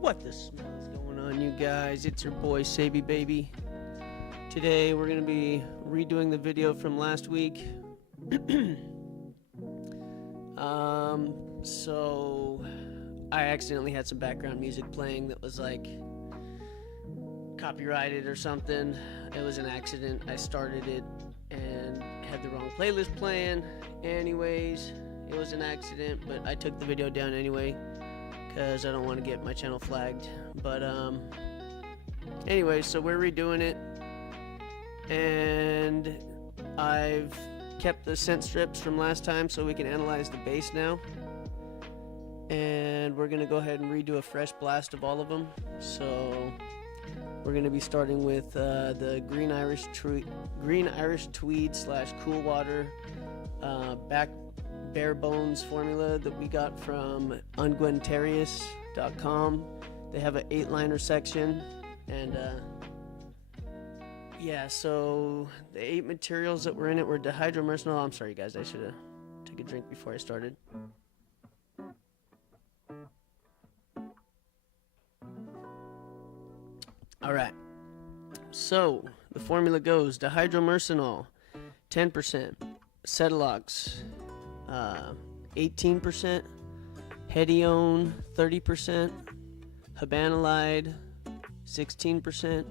What the smell is going on, you guys? It's your boy Savy Baby. Today we're gonna be redoing the video from last week. So I accidentally had some background music playing that was like copyrighted or something. It was an accident. I started it and had the wrong playlist playing. Anyways, it was an accident, but I took the video down anyway because I don't want to get my channel flagged. But anyway, so we're redoing it, and I've kept the scent strips from last time so we can analyze the bass now, and we're gonna go ahead and redo a fresh blast of all of them. So we're gonna be starting with the Green Irish Tweed / Cool Water back bare bones formula that we got from unguentarius.com. They have an 8-liner section, and yeah, so the 8 materials that were in it were dihydromercenol. I'm sorry guys, I should have took a drink before I started. Alright, so the formula goes: dihydromercenol 10%, Cetilox 18%, Hedione 30%, Habanolide 16%,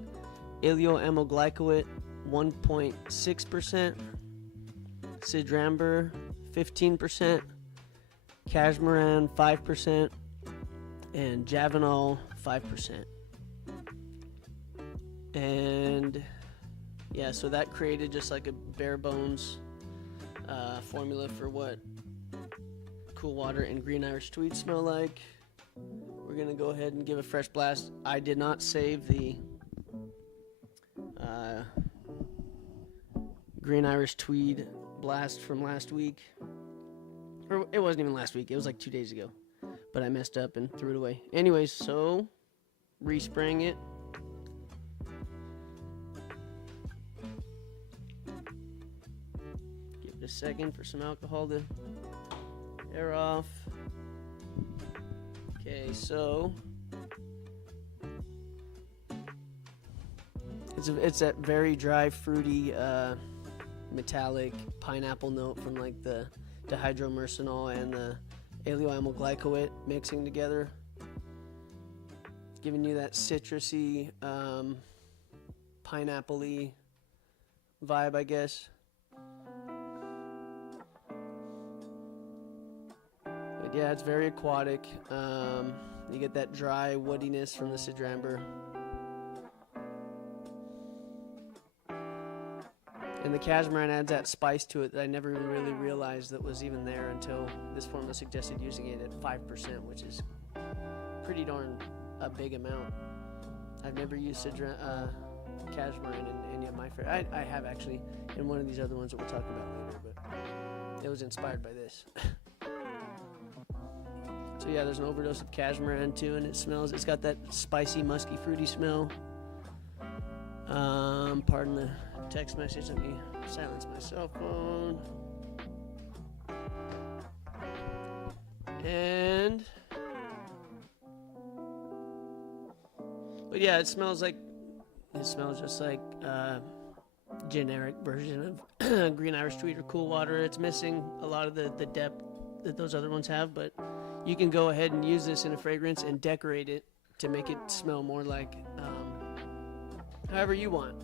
Illeoamylglycolate 1.6%, Sidramber 15%, Cashmeran 5%, and Javanol 5%. And yeah, so that created just like a bare bones formula for what Cool Water and Green Irish Tweed smell like. We're gonna go ahead and give a fresh blast. I did not save the Green Irish Tweed blast from last week, or it wasn't even last week, it was like 2 days ago, but I messed up and threw it away. Anyways, so respraying it. Give it a second for some alcohol to air off. Okay, so it's that very dry, fruity, metallic pineapple note from like the dihydromercenol and the aleoamylglycolate mixing together, giving you that citrusy, pineapple-y vibe, I guess. But yeah, it's very aquatic. You get that dry woodiness from the Sidramber. And the Cashmeran adds that spice to it that I never really realized that was even there until this formula suggested using it at 5%, which is pretty darn a big amount. I've never used Cashmeran in any of my favorite. I have actually in one of these other ones that we'll talk about later, but it was inspired by this. So yeah, there's an overdose of Cashmeran too, and it's got that spicy, musky, fruity smell. Pardon the text message, let me silence my cell phone. And but yeah, it smells just like generic version of Green Irish Tweed or Cool Water. It's missing a lot of the depth that those other ones have, but you can go ahead and use this in a fragrance and decorate it to make it smell more like however you want.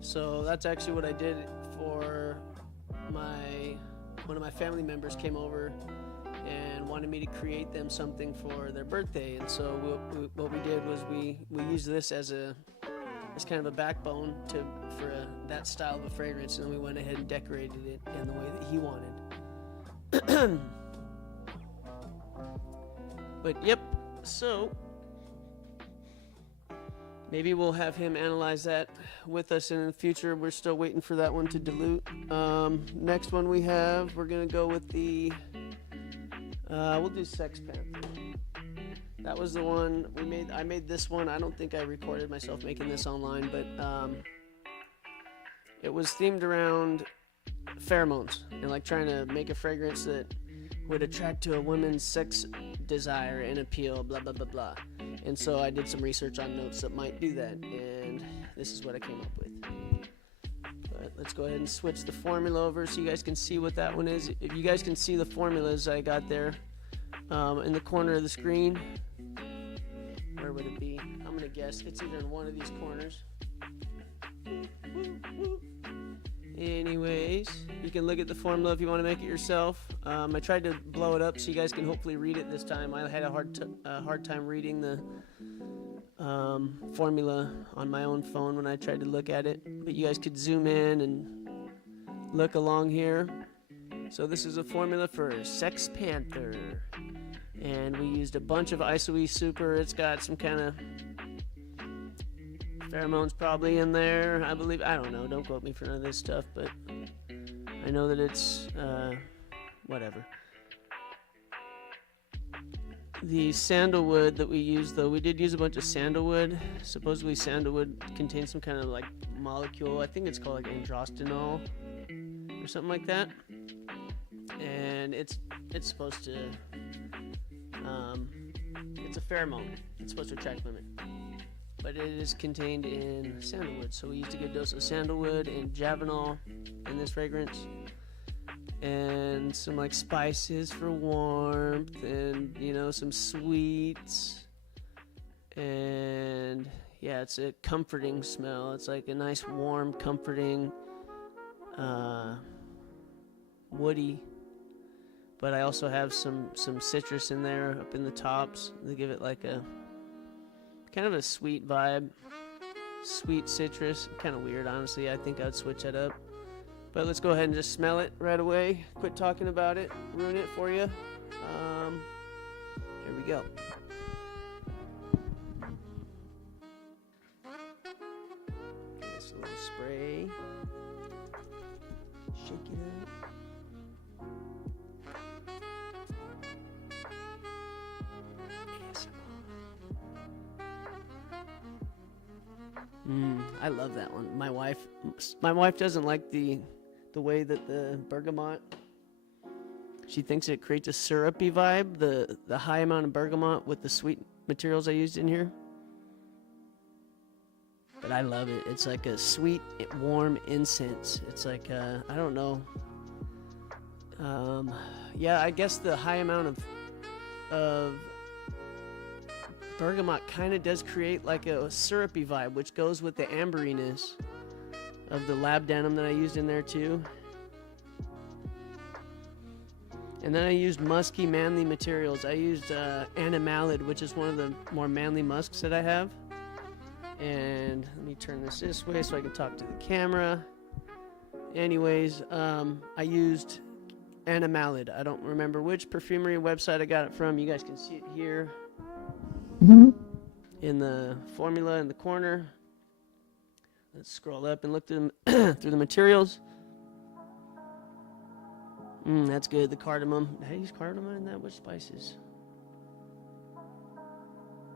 So that's actually what I did for one of my family members came over and wanted me to create them something for their birthday, and so what we did was we used this as kind of a backbone for that style of a fragrance, and then we went ahead and decorated it in the way that he wanted. But yep, so maybe we'll have him analyze that with us in the future. We're still waiting for that one to dilute. Next one we're gonna go with the we'll do Sex Panther. That was the one we made. I made this one. I don't think I recorded myself making this online, but it was themed around pheromones and like trying to make a fragrance that would attract to a woman's sex desire and appeal, blah blah blah blah. And so I did some research on notes that might do that, and this is what I came up with. But let's go ahead and switch the formula over so you guys can see what that one is. If you guys can see the formulas I got there in the corner of the screen, where would it be? I'm gonna guess it's either in one of these corners. Anyways, you can look at the formula if you want to make it yourself. I tried to blow it up so you guys can hopefully read it this time. I had a hard time reading the formula on my own phone when I tried to look at it, but you guys could zoom in and look along here. So this is a formula for Sex Panther, and we used a bunch of ISOE Super. It's got some kind of pheromones probably in there, I believe. I don't know, don't quote me for none of this stuff, but I know that it's whatever. The sandalwood that we used, though, we did use a bunch of sandalwood. Supposedly sandalwood contains some kind of like molecule, I think it's called like androstenol or something like that, and it's supposed to it's a pheromone. It's supposed to attract women, but it is contained in sandalwood. So we used a good dose of sandalwood and Javanol in this fragrance, and some like spices for warmth, and you know, some sweets, and yeah, it's a comforting smell. It's like a nice warm comforting woody, but I also have some citrus in there up in the tops. They give it like a kind of a sweet vibe, sweet citrus. Kind of weird, honestly. I think I'd switch that up. But let's go ahead and just smell it right away. Quit talking about it, ruin it for you. Here we go. Just a little spray. Shake it up. I love that one. My wife doesn't like the way that the bergamot. She thinks it creates a syrupy vibe. The high amount of bergamot with the sweet materials I used in here. But I love it. It's like a sweet, warm incense. It's like I don't know. Yeah, I guess the high amount of bergamot kind of does create like a syrupy vibe, which goes with the amberiness of the labdanum that I used in there too. And then I used musky, manly materials. I used animalid, which is one of the more manly musks that I have. And let me turn this way so I can talk to the camera. Anyways, I used animalid. I don't remember which perfumery website I got it from. You guys can see it here in the formula in the corner. Let's scroll up and look through the materials. That's good. The cardamom. Did I use cardamom in that? Which spices?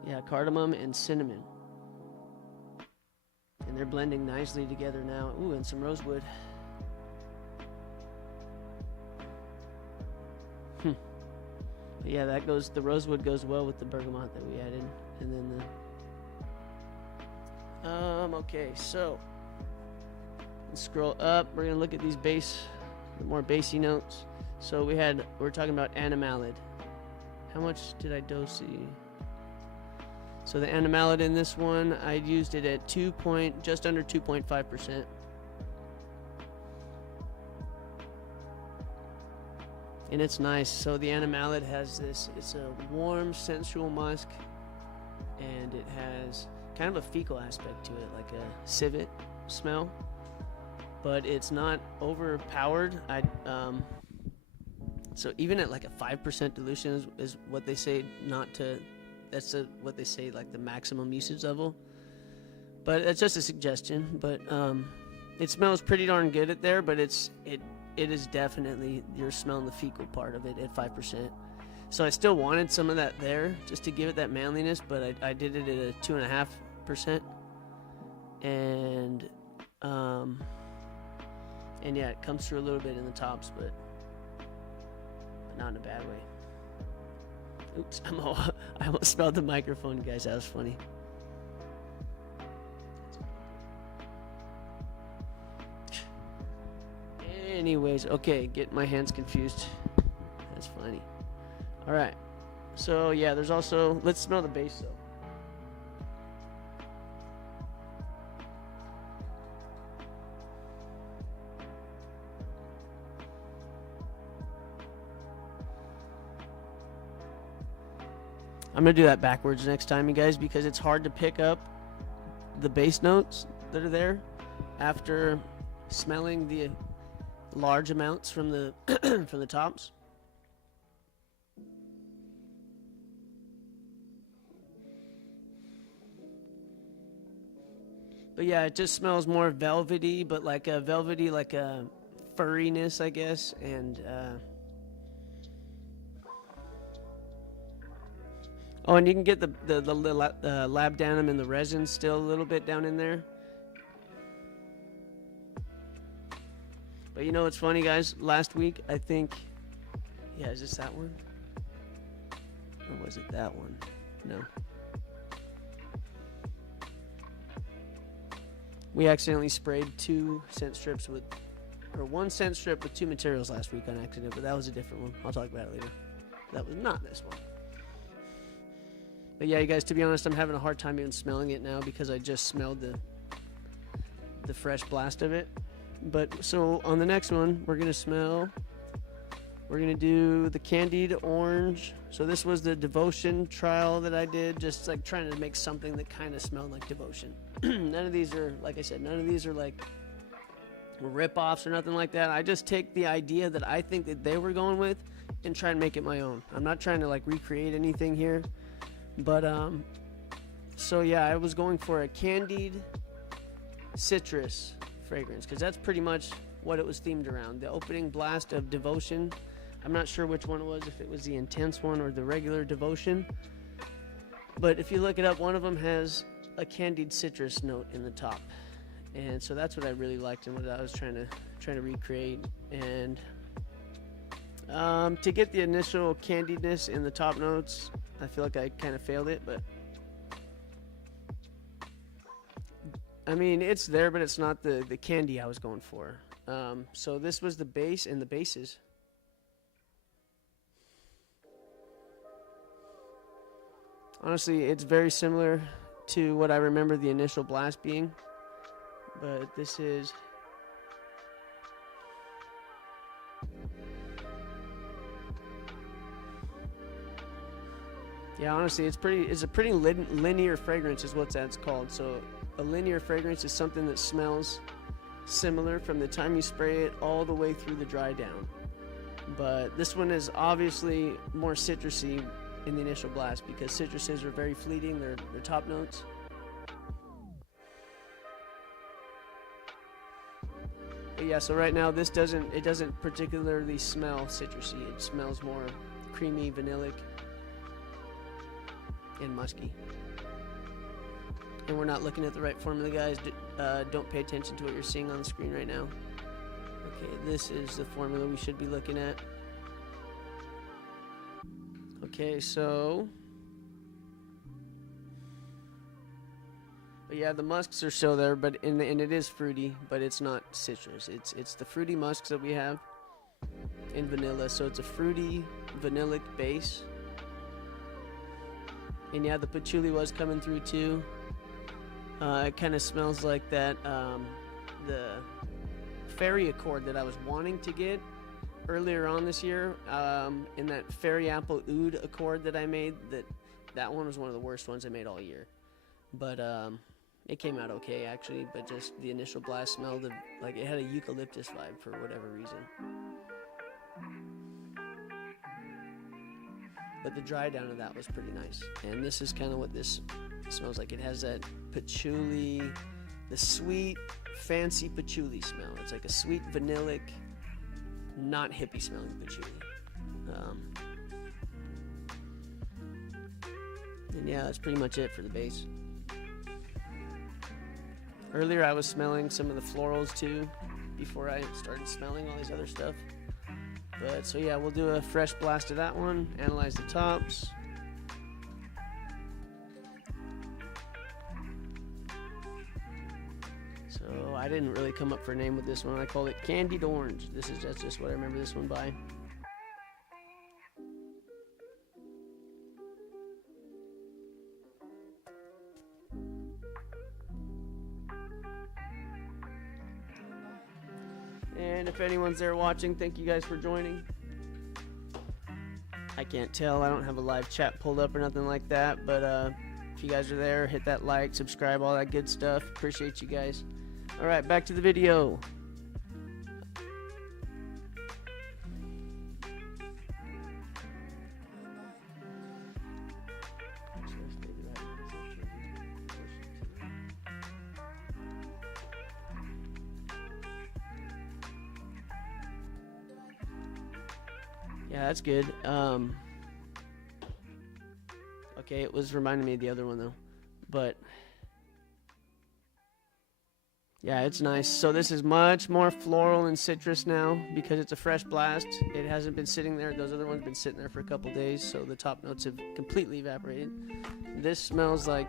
Yeah, cardamom and cinnamon. And they're blending nicely together now. Ooh, and some rosewood. But yeah, the rosewood goes well with the bergamot that we added. And then okay, so let's scroll up. We're gonna look at these more bassy notes. So we're talking about animalid. How much did I dose the? So the animalid in this one, I used it at just under 2.5%. And it's nice. So the animalid has this, it's a warm, sensual musk, and it has kind of a fecal aspect to it, like a civet smell, but it's not overpowered. So even at like a 5% dilution is what they say not to, what they say like the maximum usage level, but it's just a suggestion. But it smells pretty darn good at there, but it is definitely, you're smelling the fecal part of it at 5%. So I still wanted some of that there just to give it that manliness, but I did it at a 2.5%, and yeah, it comes through a little bit in the tops, but not in a bad way. Oops, I almost smelled the microphone, guys. That was funny. Anyways, okay, get my hands confused. That's funny. All right. So yeah, there's also, let's smell the base though. I'm gonna do that backwards next time, you guys, because it's hard to pick up the bass notes that are there after smelling the large amounts from the from the tops. But yeah, it just smells more velvety, but like a velvety, like a furriness, I guess, and oh, and you can get the labdanum and the resin still a little bit down in there. But you know what's funny, guys? Last week, I think, yeah, is this that one? Or was it that one? No. We accidentally sprayed 2 scent strips with, or 1 scent strip with 2 materials last week on accident, but that was a different one. I'll talk about it later. That was not this one. But yeah, you guys, to be honest, I'm having a hard time even smelling it now because I just smelled the fresh blast of it. But so on the next one, we're gonna do the candied orange. So this was the Devotion trial that I did, just like trying to make something that kind of smelled like Devotion. None of these are, like I said, none of these are like rip-offs or nothing like that. I just take the idea that I think that they were going with and try and make it my own. I'm not trying to like recreate anything here. But so yeah, I was going for a candied citrus fragrance because that's pretty much what it was themed around. The opening blast of Devotion. I'm not sure which one it was, if it was the intense one or the regular Devotion. But if you look it up, one of them has a candied citrus note in the top. And so that's what I really liked and what I was trying to recreate. And to get the initial candiedness in the top notes, I feel like I kind of failed it, but I mean, it's there, but it's not the candy I was going for. So this was the base and the bases. Honestly, it's very similar to what I remember the initial blast being, but this is... Yeah, honestly, it's a pretty linear fragrance is what that's called. So a linear fragrance is something that smells similar from the time you spray it all the way through the dry down. But this one is obviously more citrusy in the initial blast because citruses are very fleeting, they're top notes. But yeah, so right now this doesn't particularly smell citrusy. It smells more creamy, vanillic, and musky. And we're not looking at the right formula, guys. Don't pay attention to what you're seeing on the screen right now. Okay, this is the formula we should be looking at. Okay, so... But yeah, the musks are still there, but and it is fruity, but it's not citrus. It's the fruity musks that we have in vanilla, so it's a fruity, vanillic base. And yeah, the patchouli was coming through too. It kind of smells like that, the fairy accord that I was wanting to get earlier on this year, in that fairy apple oud accord that I made. That one was one of the worst ones I made all year. But it came out okay actually, but just the initial blast smelled like it had a eucalyptus vibe for whatever reason. But the dry down of that was pretty nice. And this is kind of what this smells like. It has that patchouli, the sweet, fancy patchouli smell. It's like a sweet, vanillic, not hippie smelling patchouli. And yeah, that's pretty much it for the base. Earlier I was smelling some of the florals too, before I started smelling all these other stuff. But so yeah, we'll do a fresh blast of that one, analyze the tops, I didn't really come up for a name with this one. I called it Candied Orange. That's just what I remember this one by. And if anyone's there watching, thank you guys for joining. I can't tell, I don't have a live chat pulled up or nothing like that, but if you guys are there, hit that like, subscribe, all that good stuff. Appreciate you guys. All right, back to the video. Yeah, that's good. Okay, it was reminding me of the other one though, but yeah, it's nice. So this is much more floral and citrus now because it's a fresh blast. It hasn't been sitting there. Those other ones have been sitting there for a couple days, so the top notes have completely evaporated. This smells like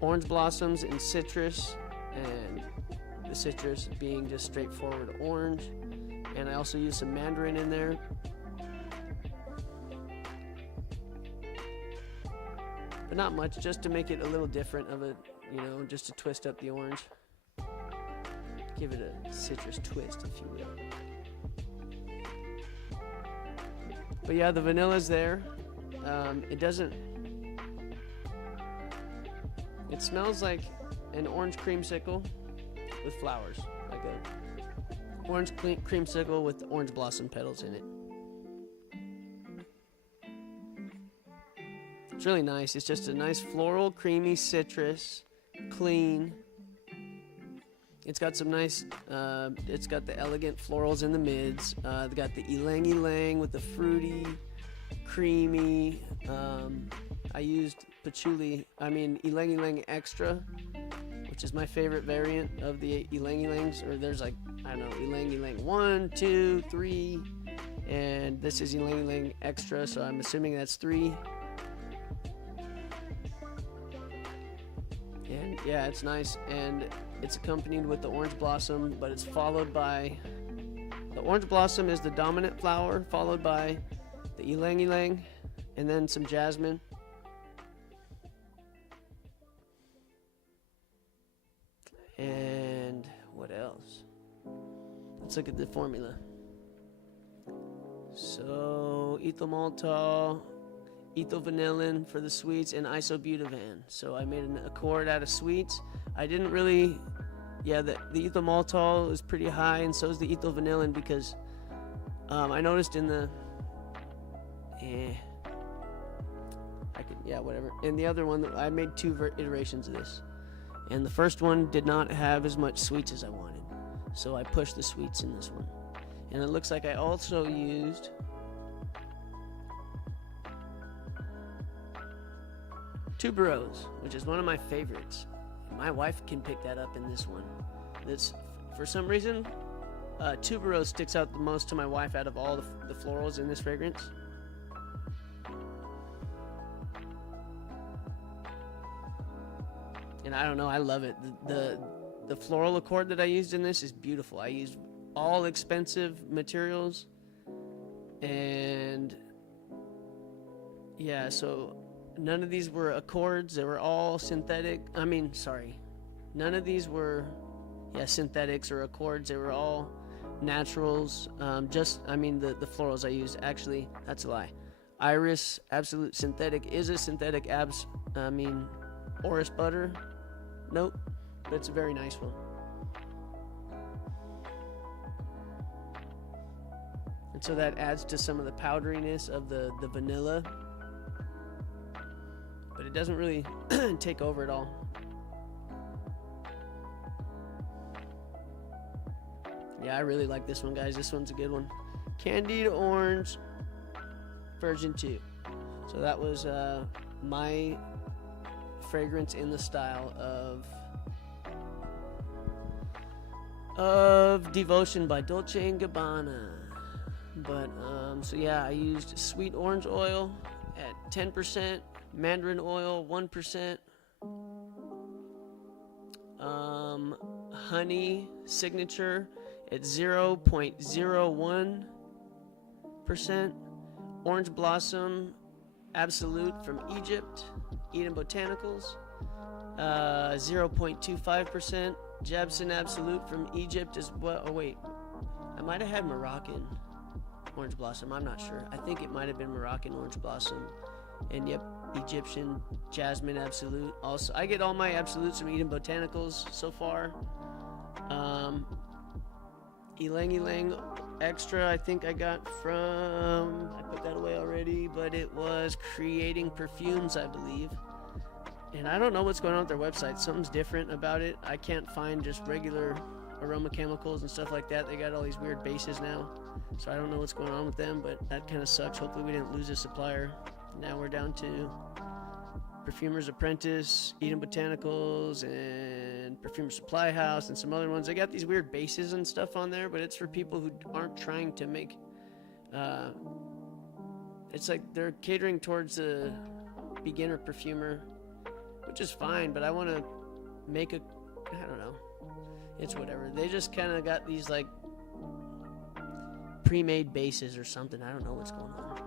orange blossoms and citrus, and the citrus being just straightforward orange. And I also use some mandarin in there. But not much, just to make it a little different of a, you know, just to twist up the orange. Give it a citrus twist, if you will. But yeah, the vanilla's there. It smells like an orange creamsicle with flowers, like a orange creamsicle with orange blossom petals in it. It's really nice. It's just a nice floral, creamy citrus, clean. It's got some nice, it's got the elegant florals in the mids. They got the ylang ylang with the fruity, creamy. I used ylang ylang extra, which is my favorite variant of the ylang ylangs. Or there's like, I don't know, ylang ylang 1, 2, 3, and this is ylang ylang extra, so I'm assuming that's 3. And yeah, it's nice, and it's accompanied with the orange blossom, but it's followed by, the orange blossom is the dominant flower, followed by the ylang ylang, and then some jasmine. And what else? Let's look at the formula. So ethyl maltol, ethyl vanillin for the sweets, and isobutavan. So I made an accord out of sweets. I didn't really, yeah, the ethyl maltol is pretty high, and so is the ethyl vanillin, because I noticed in the, whatever. And the other one, I made 2 iterations of this. And the first one did not have as much sweets as I wanted, so I pushed the sweets in this one. And it looks like I also used tuberose, which is one of my favorites. My wife can pick that up in this one. That's, for some reason, tuberose sticks out the most to my wife out of all the florals in this fragrance. And I don't know, I love it. The floral accord that I used in this is beautiful. I used all expensive materials, and yeah, so none of these were accords. They were all synthetic. None of these were synthetics or accords. They were all naturals. The florals I used, actually, that's a lie. Iris Absolute Synthetic is a synthetic Orris butter. Nope, but it's a very nice one. And so that adds to some of the powderiness of the vanilla, but it doesn't really take over at all. Yeah, I really like this one, guys. This one's a good one. Candied Orange version 2. So that was my fragrance in the style of Devotion by Dolce & Gabbana. But so yeah, I used sweet orange oil at 10%, mandarin oil 1%, Honey Signature at 0.01%. Orange Blossom Absolute from Egypt, Eden Botanicals, 0.25%. Jabson Absolute from Egypt as well. Oh wait, I might have had Moroccan Orange Blossom. I'm not sure. I think it might have been Moroccan Orange Blossom. And yep, Egyptian Jasmine Absolute. Also, I get all my Absolutes from Eden Botanicals so far. Ylang Ylang Extra, I think I got from, I put that away already, but it was Creating Perfumes, I believe. And I don't know what's going on with their website. Something's different about it. I can't find just regular aroma chemicals and stuff like that. They got all these weird bases now. So I don't know what's going on with them, but that kind of sucks. Hopefully we didn't lose a supplier. Now we're down to Perfumer's Apprentice, Eden Botanicals, and Perfumer Supply House, and some other ones. They got these weird bases and stuff on there, but it's for people who aren't trying to make... it's like they're catering towards a beginner perfumer, which is fine, but I want to make a... I don't know. It's whatever. They just kind of got these, like, pre-made bases or something. I don't know what's going on.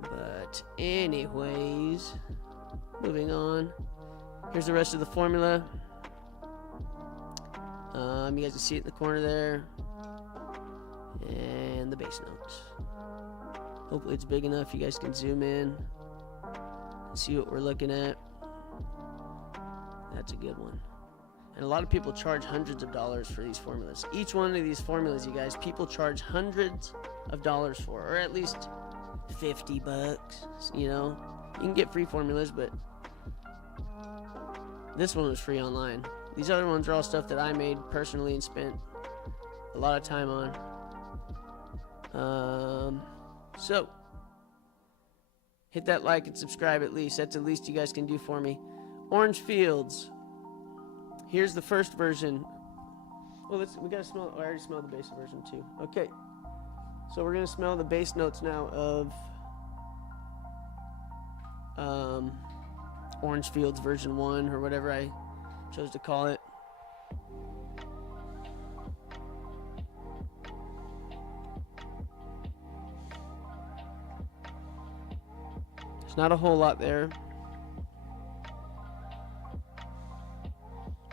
But anyways, moving on. Here's the rest of the formula. You guys can see it in the corner there. And the base notes. Hopefully it's big enough you guys can zoom in and see what we're looking at. That's a good one. And a lot of people charge hundreds of dollars for these formulas. Each one of these formulas, you guys, people charge hundreds of dollars for, or at least $50, you know. You can get free formulas, but this one was free online. These other ones are all stuff that I made personally and spent a lot of time on. So hit that like and subscribe at least. That's the least you guys can do for me. Orange Fields. Here's the first version. Well, we gotta smell. Oh, I already smelled the base version too. Okay. So we're gonna smell the base notes now of Orange Fields version 1 or whatever I chose to call it. There's not a whole lot there,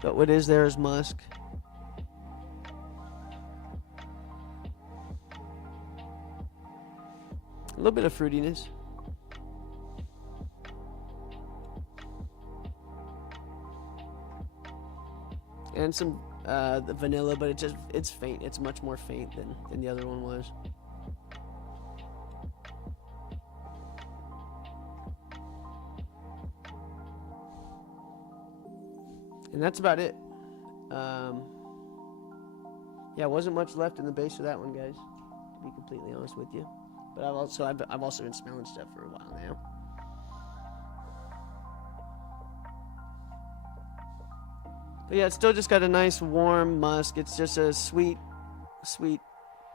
but what is there is musk. A little bit of fruitiness. And some the vanilla, but it's faint. It's much more faint than the other one was. And that's about it. Yeah, wasn't much left in the base of that one, guys, to be completely honest with you. But I've also been smelling stuff for a while now. But yeah, it's still just got a nice warm musk. It's just a sweet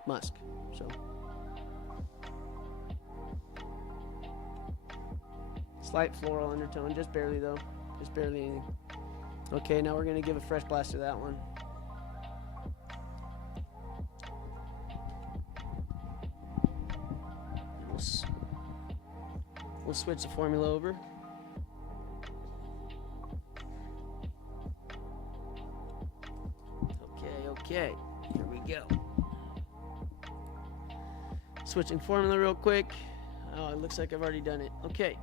musk. So slight floral undertone, just barely though. Just barely anything. Okay, now we're gonna give a fresh blast to that one. We'll switch the formula over. Okay, here we go. Switching formula real quick. Oh, it looks like I've already done it. Okay.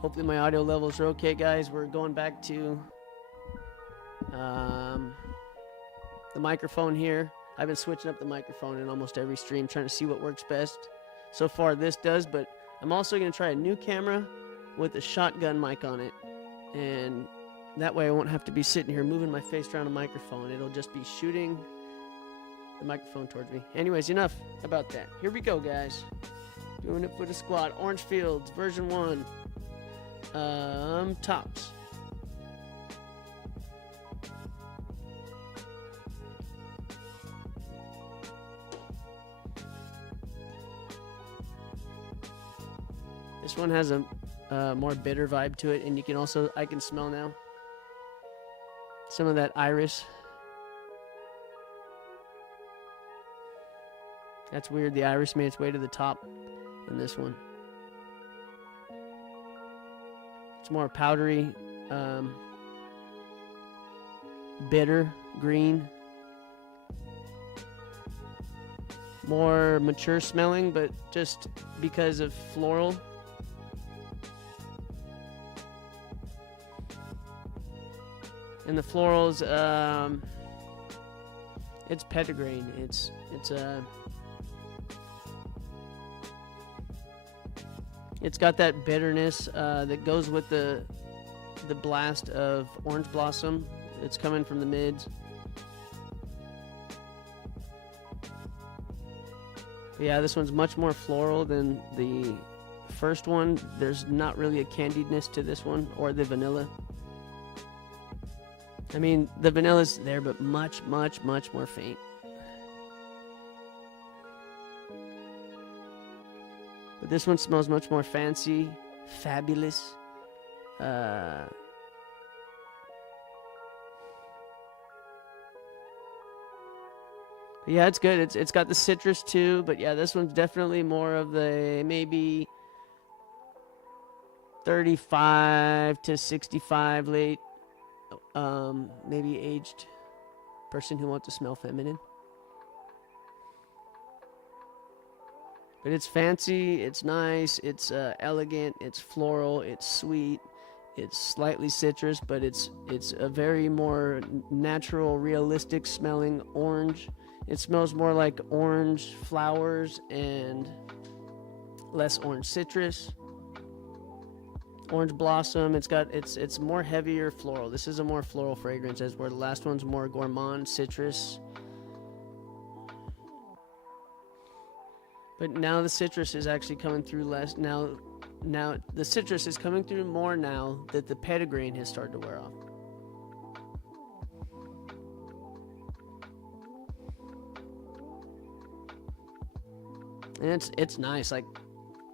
Hopefully my audio levels are okay, guys. We're going back to the microphone here. I've been switching up the microphone in almost every stream, trying to see what works best. So far this does, but I'm also going to try a new camera with a shotgun mic on it. And that way I won't have to be sitting here moving my face around a microphone. It'll just be shooting the microphone towards me. Anyways, enough about that. Here we go, guys. Doing it for the squad. Orange Fields, version 1. Tops. This one has a more bitter vibe to it, and you can also, I can smell now some of that iris. That's weird. The iris made its way to the top in this one. It's more powdery, bitter, green. More mature smelling, but just because of floral. And the florals, it's petitgrain. It's got that bitterness that goes with the blast of orange blossom. It's coming from the mids. Yeah, this one's much more floral than the first one. There's not really a candiedness to this one, or the vanilla. I mean, the vanilla's there, but much, much, much more faint. But this one smells much more fancy, fabulous. Yeah, it's good. It's got the citrus too, but yeah, this one's definitely more of the maybe 35 to 65 late, maybe aged person who wants to smell feminine. But it's fancy, it's nice, it's elegant, it's floral, it's sweet, it's slightly citrus, but it's a very more natural, realistic smelling orange. It smells more like orange flowers and less orange citrus. Orange blossom. It's more heavier floral. This is a more floral fragrance, as where the last one's more gourmand citrus. But now the citrus is actually coming through less. Now the citrus is coming through more now that the petitgrain has started to wear off. And it's nice. Like,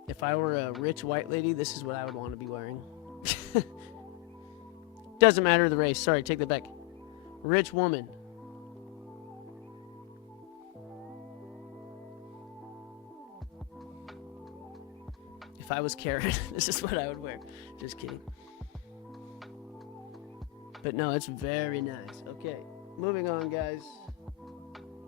if I were a rich white lady, this is what I would want to be wearing. Doesn't matter the race. Sorry, take that back. Rich woman. If I was Karen, this is what I would wear. Just kidding. But no, it's very nice. Okay, moving on, guys.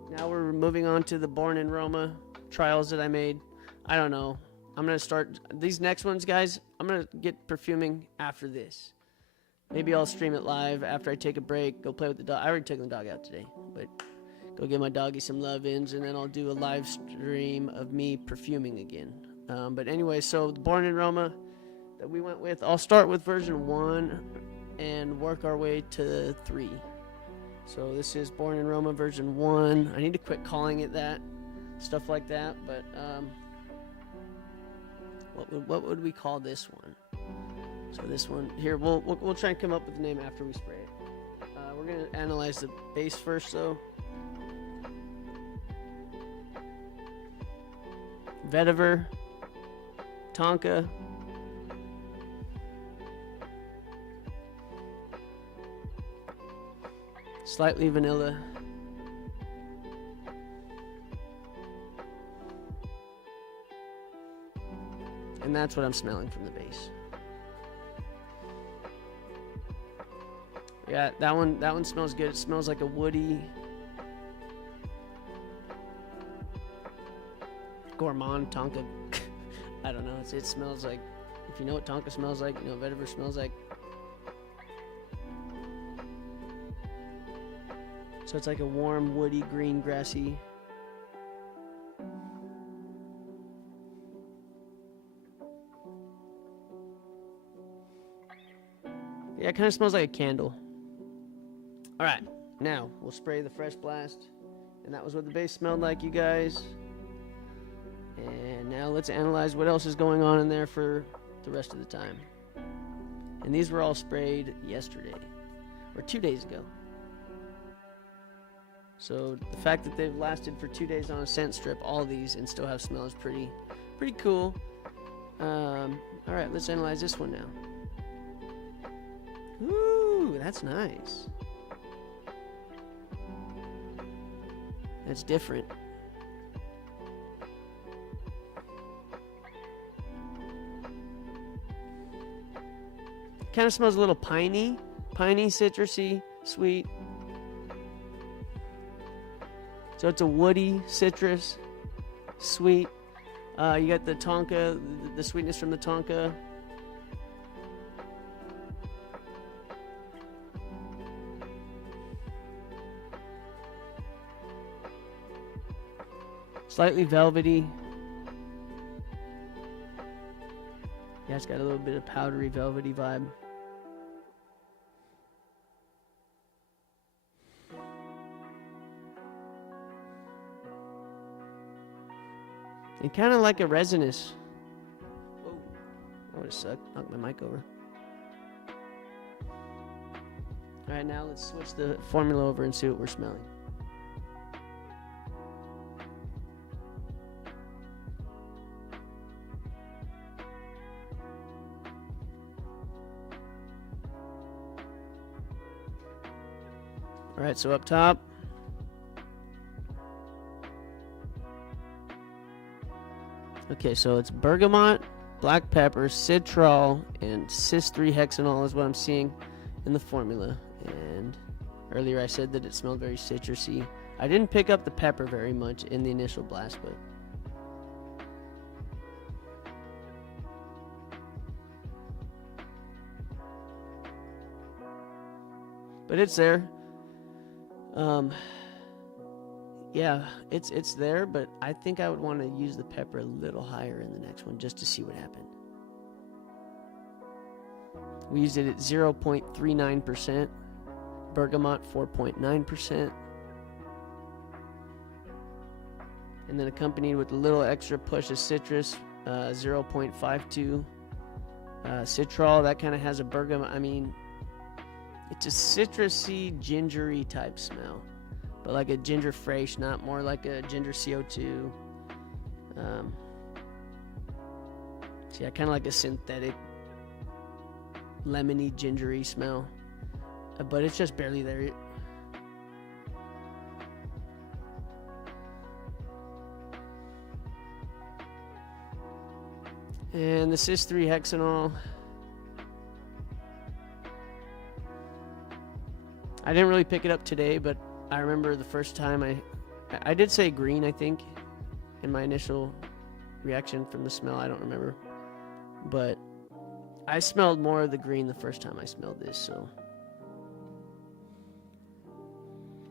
Now we're moving on to the Born in Roma trials that I made. I don't know. I'm going to start these next ones, guys. I'm going to get perfuming after this. Maybe I'll stream it live after I take a break, go play with the dog. I already took the dog out today, but go give my doggy some love-ins, and then I'll do a live stream of me perfuming again. But anyway, so Born in Roma that we went with, I'll start with version 1 and work our way to 3. So this is Born in Roma version 1. I need to quit calling it that. Stuff like that, but what would we call this one? So this one here, we'll try and come up with the name after we spray it. We're gonna analyze the base first, though. Vetiver, Tonka, slightly vanilla. And that's what I'm smelling from the base. Yeah, that one smells good. It smells like a woody gourmand Tonka. I don't know. It smells like, if you know what Tonka smells like, you know what Vetiver smells like. So it's like a warm, woody, green, grassy. Yeah, it kind of smells like a candle. All right, now we'll spray the Fresh Blast. And that was what the base smelled like, you guys. And now let's analyze what else is going on in there for the rest of the time. And these were all sprayed yesterday, or 2 days ago. So the fact that they've lasted for 2 days on a scent strip, all these, and still have smell is pretty cool. All right, let's analyze this one now. Ooh, that's nice. That's different. Kind of smells a little piney, citrusy, sweet. So it's a woody citrus, sweet. You got the tonka, the sweetness from the tonka. Slightly velvety. Yeah, it's got a little bit of powdery, velvety vibe. And kind of like a resinous. Oh, that would have sucked. Knocked my mic over. Alright, now let's switch the formula over and see what we're smelling. Alright, so up top. Okay, so it's bergamot, black pepper, citral, and cis-3-hexanol is what I'm seeing in the formula. And earlier I said that it smelled very citrusy. I didn't pick up the pepper very much in the initial blast, but it's there. Yeah, it's there, but I think I would want to use the pepper a little higher in the next one just to see what happened. We used it at 0.39%, bergamot 4.9%, and then accompanied with a little extra push of citrus, 0.52, citral. That kind of has a bergamot. I mean, it's a citrusy, gingery type smell. But like a ginger fresh, not more like a ginger CO2. So yeah, kind of like a synthetic lemony, gingery smell. But it's just barely there. And the cis-3-hexanol. I didn't really pick it up today, but I remember the first time I did say green, I think, in my initial reaction from the smell. I don't remember. But I smelled more of the green the first time I smelled this, so.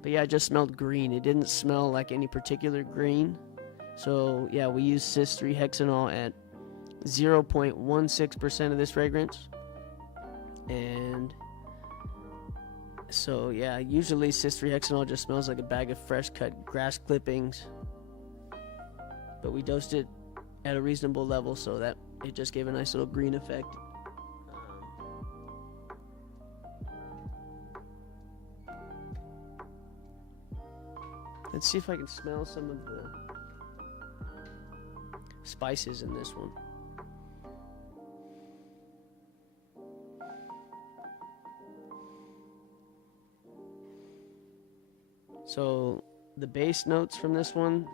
But yeah, I just smelled green. It didn't smell like any particular green. So yeah, we used cis-3-hexanol at 0.16% of this fragrance. And so yeah, usually cis-3-hexanol just smells like a bag of fresh cut grass clippings, but we dosed it at a reasonable level so that it just gave a nice little green effect. Let's see if I can smell some of the spices in this one. So the base notes from this one,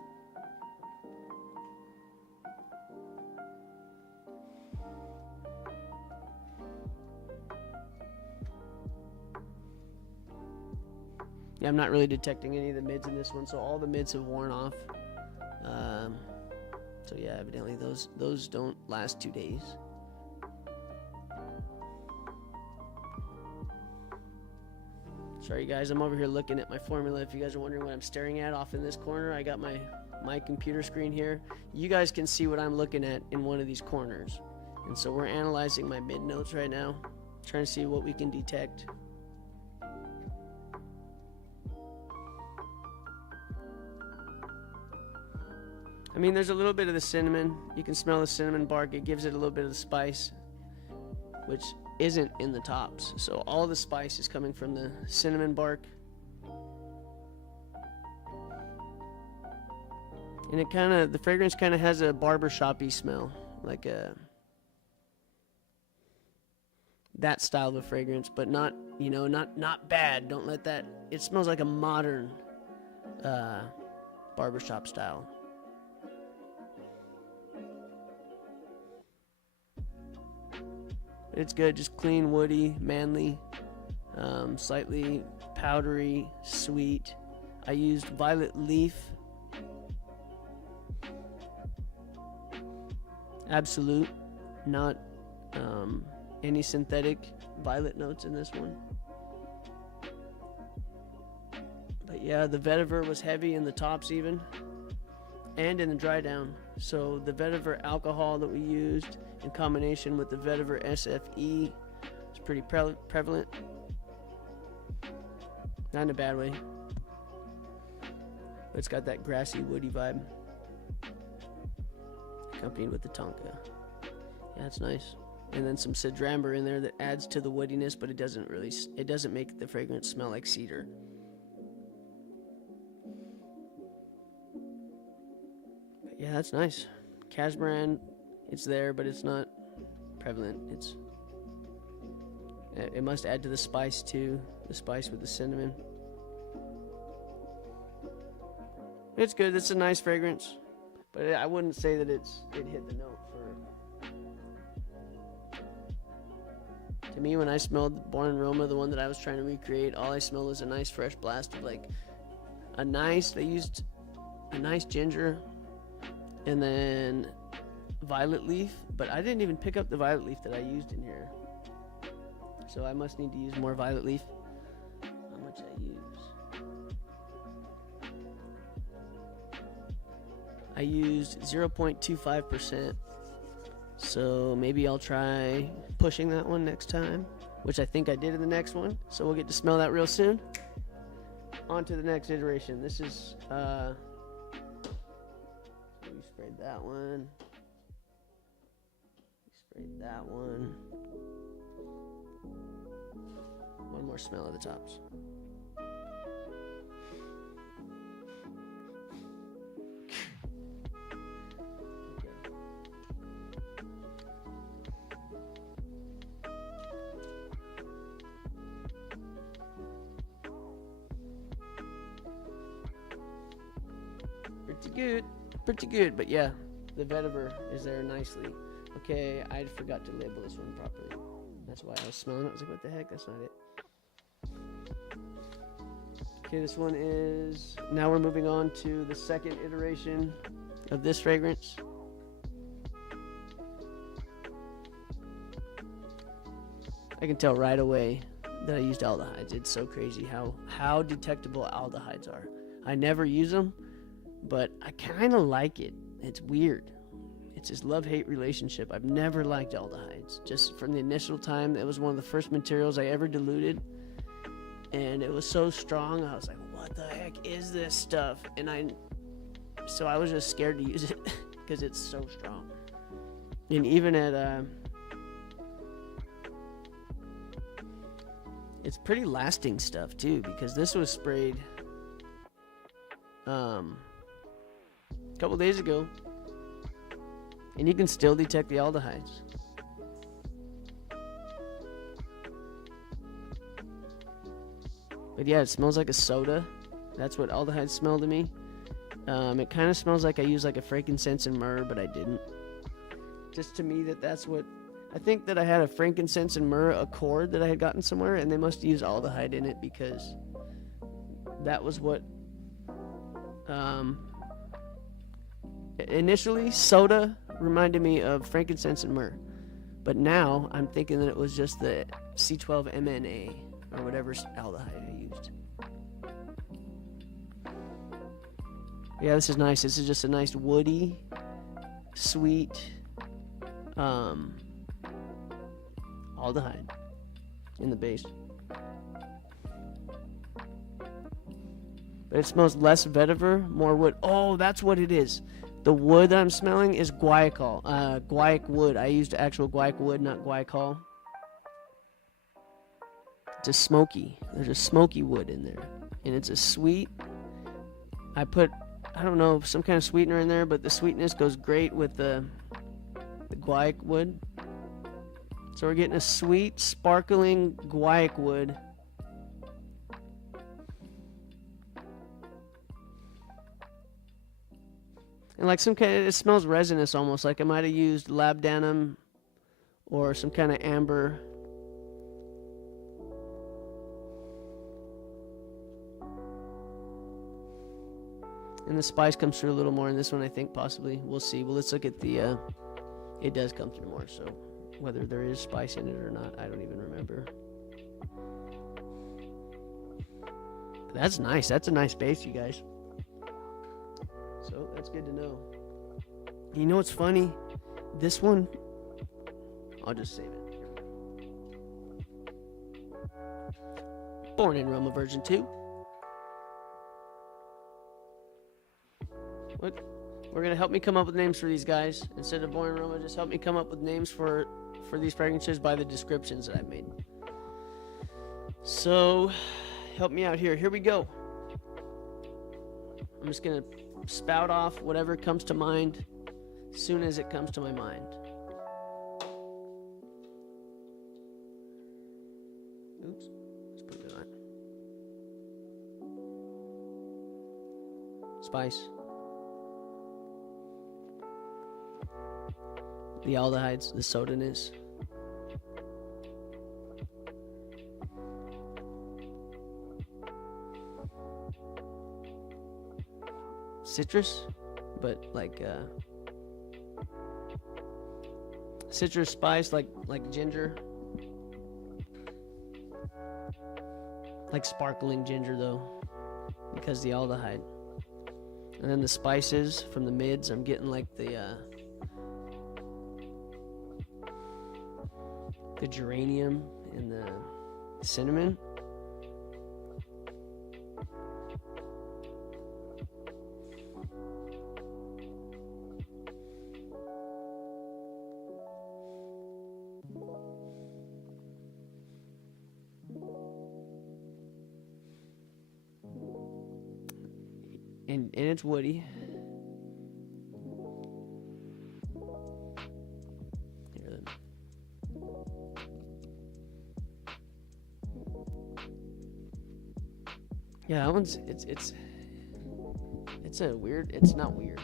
yeah, I'm not really detecting any of the mids in this one, so all the mids have worn off. So yeah, evidently those don't last 2 days. Sorry guys, I'm over here looking at my formula. If you guys are wondering what I'm staring at off in this corner, I got my computer screen here. You guys can see what I'm looking at in one of these corners. And so we're analyzing my mid notes right now, trying to see what we can detect. I mean, there's a little bit of the cinnamon. You can smell the cinnamon bark. It gives it a little bit of the spice, which isn't in the tops. So all the spice is coming from the cinnamon bark. And it the fragrance kind of has a barbershoppy smell, like a that style of a fragrance, but not, you know, not bad. Don't let that. It smells like a modern barbershop style. It's good, just clean, woody, manly, slightly powdery, sweet. I used Violet Leaf, Absolute, not any synthetic violet notes in this one. But yeah, the vetiver was heavy in the tops even, and in the dry down. So the vetiver alcohol that we used in combination with the vetiver SFE is pretty prevalent. Not in a bad way, but it's got that grassy, woody vibe, accompanied with the tonka. Yeah, it's nice. And then some cedramber in there that adds to the woodiness, but it doesn't make the fragrance smell like cedar. But yeah, that's nice. Cashmeran, it's there, but it's not prevalent. It must add to the spice too, the spice with the cinnamon. It's good. It's a nice fragrance, but I wouldn't say that it hit the note for. To me, when I smelled Born in Roma, the one that I was trying to recreate, all I smelled was a nice fresh blast of like they used a nice ginger and then violet leaf, but I didn't even pick up the violet leaf that I used in here. So I must need to use more violet leaf. How much I use? I used 0.25%. So maybe I'll try pushing that one next time, which I think I did in the next one. So we'll get to smell that real soon. On to the next iteration. This is, we sprayed that one. We sprayed that one. One more smell of the tops. Pretty good, but yeah, the vetiver is there nicely. Okay, I forgot to label this one properly. That's why I was smelling it. I was like, what the heck? That's not it. Okay, this one is, now we're moving on to the second iteration of this fragrance. I can tell right away that I used aldehydes. It's so crazy how detectable aldehydes are. I never use them, but I kind of like it. It's weird. It's this love-hate relationship. I've never liked aldehydes. Just from the initial time, it was one of the first materials I ever diluted, and it was so strong. I was like, what the heck is this stuff? So I was just scared to use it because it's so strong. And even at it's pretty lasting stuff too, because this was sprayed a couple days ago, and you can still detect the aldehydes. But yeah, it smells like a soda. That's what aldehydes smell to me. It kind of smells like I used like a frankincense and myrrh, but I didn't. Just to me, that's what I think, that I had a frankincense and myrrh accord that I had gotten somewhere, and they must use aldehyde in it because that was what initially soda reminded me of frankincense and myrrh, but now I'm thinking that it was just the C12MNA or whatever aldehyde I used. Yeah, this is nice. This is just a nice woody, sweet aldehyde in the base. But it smells less vetiver, more wood. Oh, that's what it is. The wood that I'm smelling is guaiacol, guaiac wood. I used actual guaiac wood, not guaiacol. It's a smoky. There's a smoky wood in there, and it's a sweet. I put, I don't know, some kind of sweetener in there, but the sweetness goes great with the guaiac wood. So we're getting a sweet, sparkling guaiac wood. And like some kind of, it smells resinous almost, like I might have used labdanum or some kind of amber. And the spice comes through a little more in this one, I think, possibly. We'll see. Well, let's look at the, it does come through more, so whether there is spice in it or not, I don't even remember. But that's nice. That's a nice base, you guys. So that's good to know. You know what's funny? This one, I'll just save it. Here we go. Born in Roma version 2. What? We're gonna help me come up with names for these guys. Instead of Born in Roma, just help me come up with names for these fragrances by the descriptions that I've made. So, help me out here. Here we go. I'm just gonna spout off whatever comes to mind as soon as it comes to my mind. Oops. Let's put it on. Spice. The aldehydes, the sodaness. Citrus, but like citrus spice, like ginger, like sparkling ginger though, because the aldehyde. And then the spices from the mids, I'm getting like the geranium and the cinnamon. And it's woody. Here, then. Yeah, that one's it's a weird. It's not weird.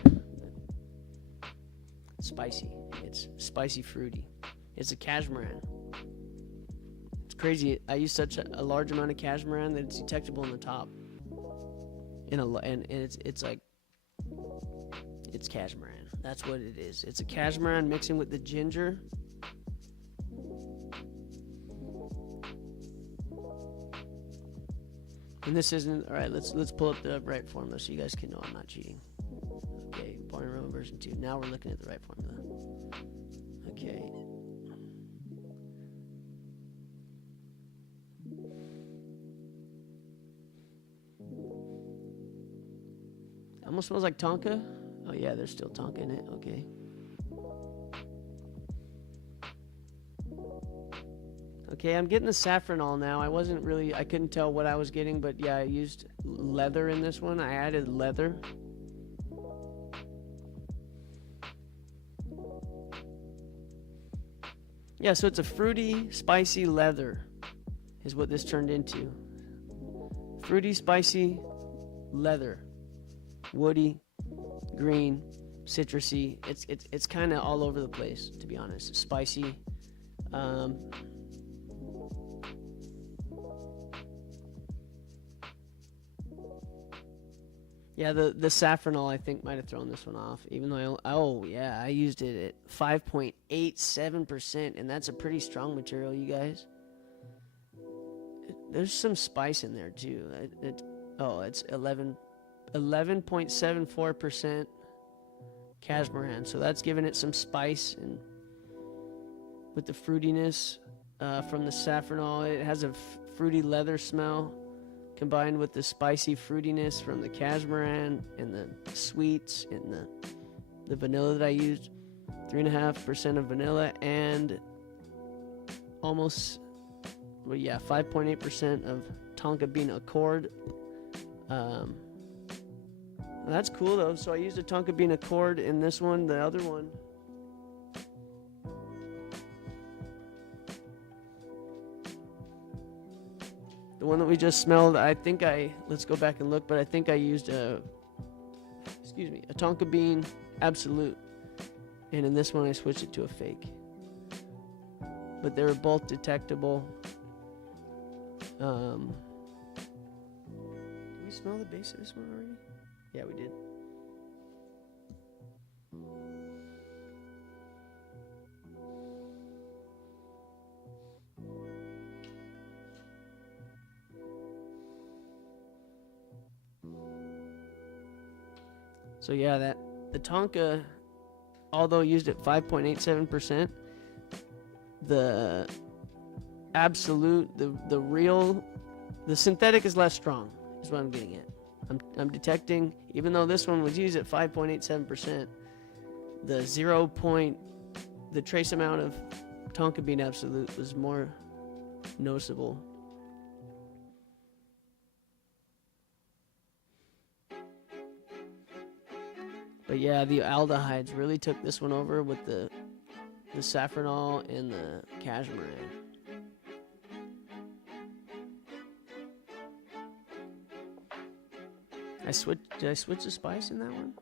It's spicy. It's spicy fruity. It's a cashmeran. It's crazy. I use such a large amount of cashmeran that it's detectable in the top. And it's like it's cashmeran. That's what it is. It's a cashmeran mixing with the ginger. And this isn't all right. Let's pull up the right formula so you guys can know I'm not cheating. Okay, Born in Roma version 2. Now we're looking at the right formula. Okay. Almost smells like tonka. Oh yeah, there's still tonka in it. Okay. Okay, I'm getting the saffronol now. I couldn't tell what I was getting, but yeah, I used leather in this one. I added leather. Yeah, so it's a fruity, spicy leather is what this turned into. Fruity, spicy leather. Woody, green, citrusy. It's kind of all over the place, to be honest. Spicy. Yeah, the saffronol I think might have thrown this one off. Even though I used it at 5.87%, and that's a pretty strong material, you guys. There's some spice in there too. It's 11.74% cashmeran, so that's giving it some spice, and with the fruitiness from the saffronol, it has a fruity leather smell combined with the spicy fruitiness from the cashmeran and the sweets and the vanilla that I used. 3.5% of vanilla and almost 5.8% of tonka bean accord. That's cool though. So I used a tonka bean accord in this one. The other one, one that we just smelled, let's go back and look, but I think I used a Tonka Bean Absolute. And in this one, I switched it to a fake. But they were both detectable. Did we smell the base of this one already? Yeah, we did. So yeah, the Tonka, although used at 5.87%, the Absolute, the synthetic is less strong, is what I'm getting at. I'm detecting, even though this one was used at 5.87%, the trace amount of Tonka Bean Absolute was more noticeable. But yeah, the aldehydes really took this one over with the saffronol and the cashmere. Did I switch the spice in that one?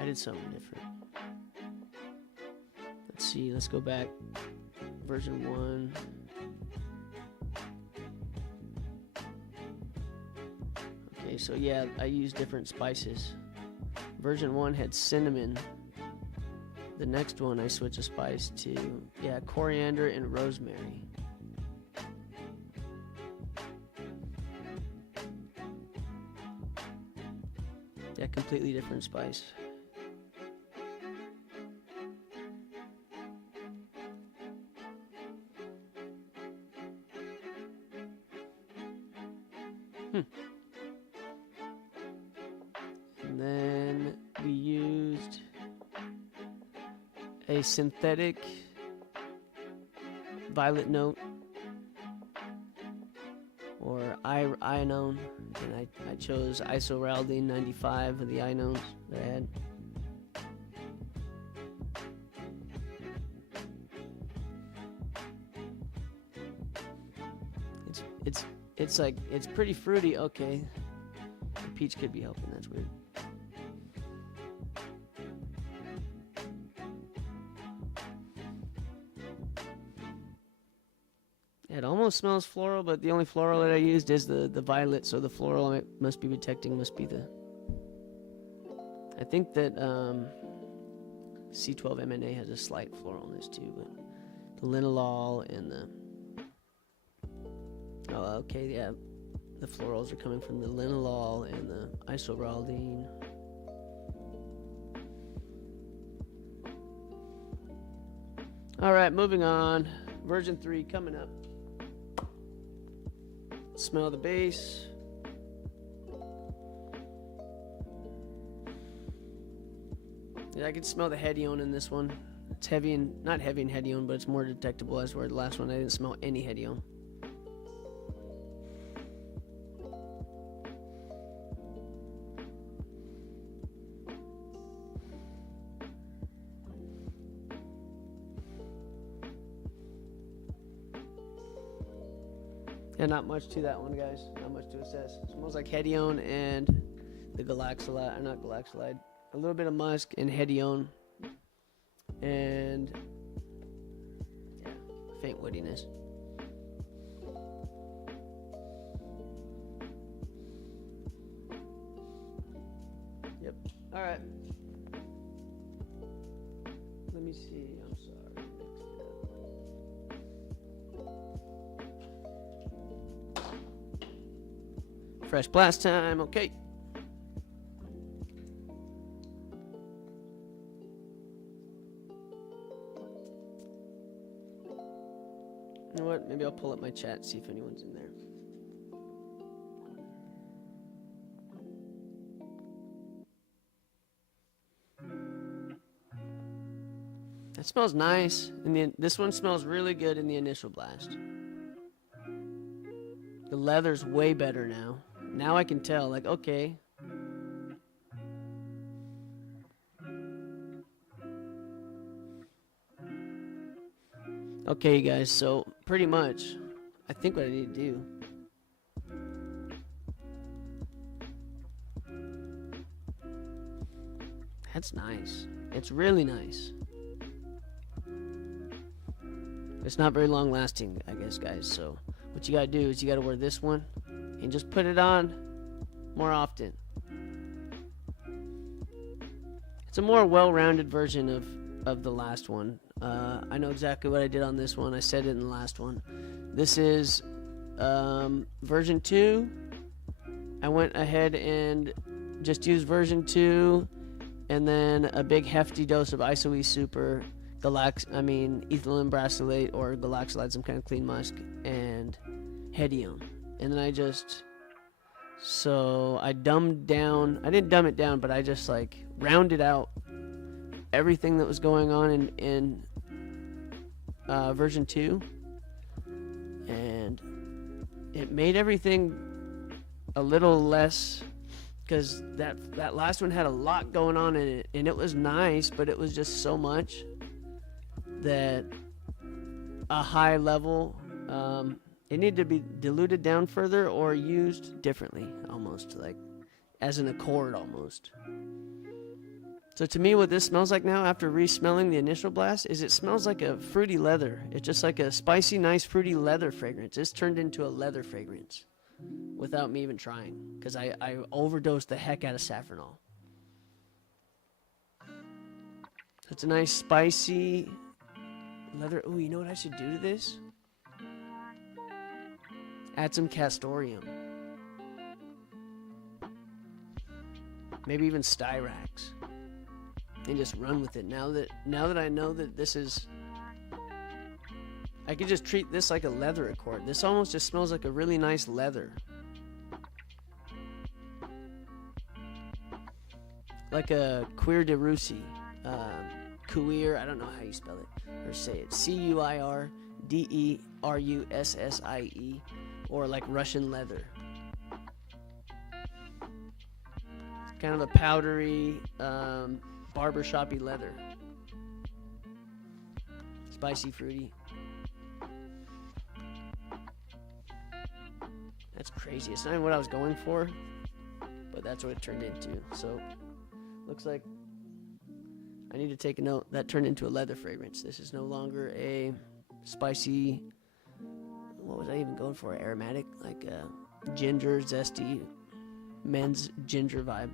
I did something different. Let's see, let's go back. Version 1. Okay, so yeah, I used different spices. Version 1 had cinnamon. The next one I switched a spice to, yeah, coriander and rosemary. Yeah, completely different spice. And then we used a synthetic violet note, or Ianone, and I chose Isoraldine 95 of the Ianones that I had. It's pretty fruity. Okay, the peach could be helping. That's weird. It almost smells floral, but the only floral that I used is the violet, so the floral I must be detecting must be the... I think that C12MNA has a slight floralness too, but the linalool and the... Oh, okay, yeah. The florals are coming from the linalool and the isoraldine. Alright, moving on. Version 3 coming up. Smell the base. Yeah, I can smell the hedione in this one. It's heavy and not heavy in hedione, but it's more detectable, as where the last one I didn't smell any hedione. Yeah, not much to that one, guys. Not much to assess. It smells like hedione and the galaxolide, not galaxolide. A little bit of musk and hedione, and yeah, faint woodiness. Yep. All right. Let me see. I'm sorry. Fresh blast time. Okay. You know what? Maybe I'll pull up my chat and see if anyone's in there. That smells nice. This one smells really good in the initial blast. The leather's way better now. Now I can tell, like, okay. Okay, you guys, so pretty much, I think what I need to do. That's nice. It's really nice. It's not very long lasting, I guess, guys. So what you gotta do is you gotta wear this one and just put it on more often. It's a more well-rounded version of the last one. I know exactly what I did on this one. I said it in the last one. This is version 2. I went ahead and just used version 2, and then a big hefty dose of ISOE Super, ethylene brassylate or galaxolide, some kind of clean musk, and Hedione. And then I dumbed down. I didn't dumb it down, but I just like rounded out everything that was going on in version 2, and it made everything a little less, because that last one had a lot going on in it, and it was nice, but it was just so much that a high level, it needed to be diluted down further or used differently, almost like as an accord almost. So to me, what this smells like now after re-smelling the initial blast is it smells like a fruity leather. It's just like a spicy, nice, fruity leather fragrance. It's turned into a leather fragrance without me even trying, because I overdosed the heck out of Safranal. It's a nice, spicy leather. Oh, you know what I should do to this? Add some castoreum. Maybe even Styrax. And just run with it. Now that I know that this is, I could just treat this like a leather accord. This almost just smells like a really nice leather. Like a Cuir de Russie. Cuir, I don't know how you spell it. Or say it. Cuirderussie. Or like Russian leather. It's kind of a powdery, barbershoppy leather. Spicy, fruity. That's crazy. It's not even what I was going for, but that's what it turned into. So, looks like I need to take a note. That turned into a leather fragrance. This is no longer a spicy, what was I even going for? Aromatic, like ginger, zesty, men's ginger vibe.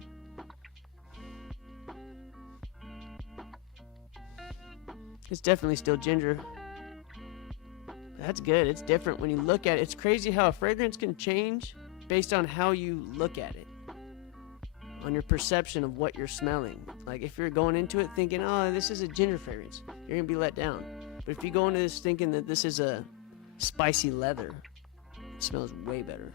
It's definitely still ginger. That's good. It's different when you look at it. It's crazy how a fragrance can change based on how you look at it. On your perception of what you're smelling. Like if you're going into it thinking, oh, this is a ginger fragrance, you're going to be let down. But if you go into this thinking that this is a spicy leather, it smells way better.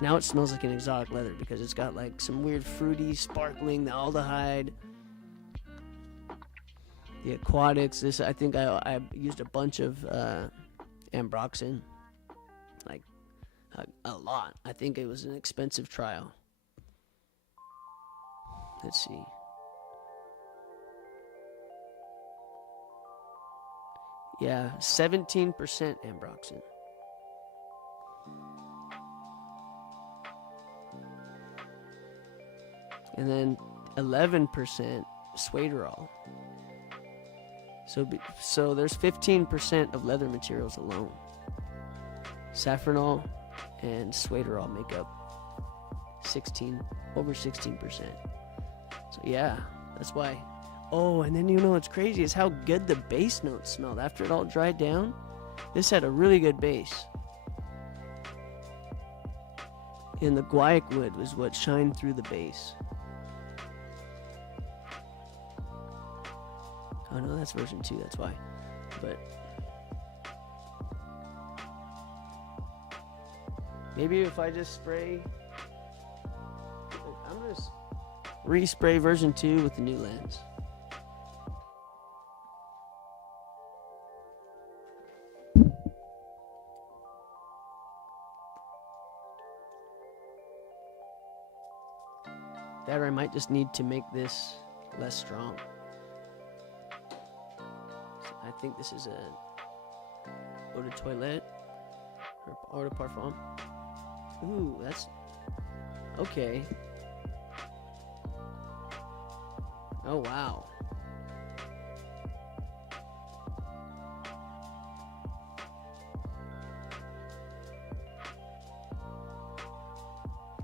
Now it smells like an exotic leather because it's got like some weird fruity, sparkling, the aldehyde, the aquatics. This, I think I used a bunch of ambroxan, like a lot. I think it was an expensive trial. Let's see. Yeah, 17% ambroxan. And then 11% suederol. So there's 15% of leather materials alone. Safranal and suederol make up over 16%. So yeah, that's why. Oh, and then you know what's crazy is how good the base notes smelled after it all dried down. This had a really good base. And the guaiac wood was what shined through the base. Oh no, that's version 2, that's why. But maybe if I just spray, I'm gonna respray version 2 with the new lens. That or I might just need to make this less strong. think this is a eau de toilette or eau de parfum. Ooh, that's okay. Oh wow.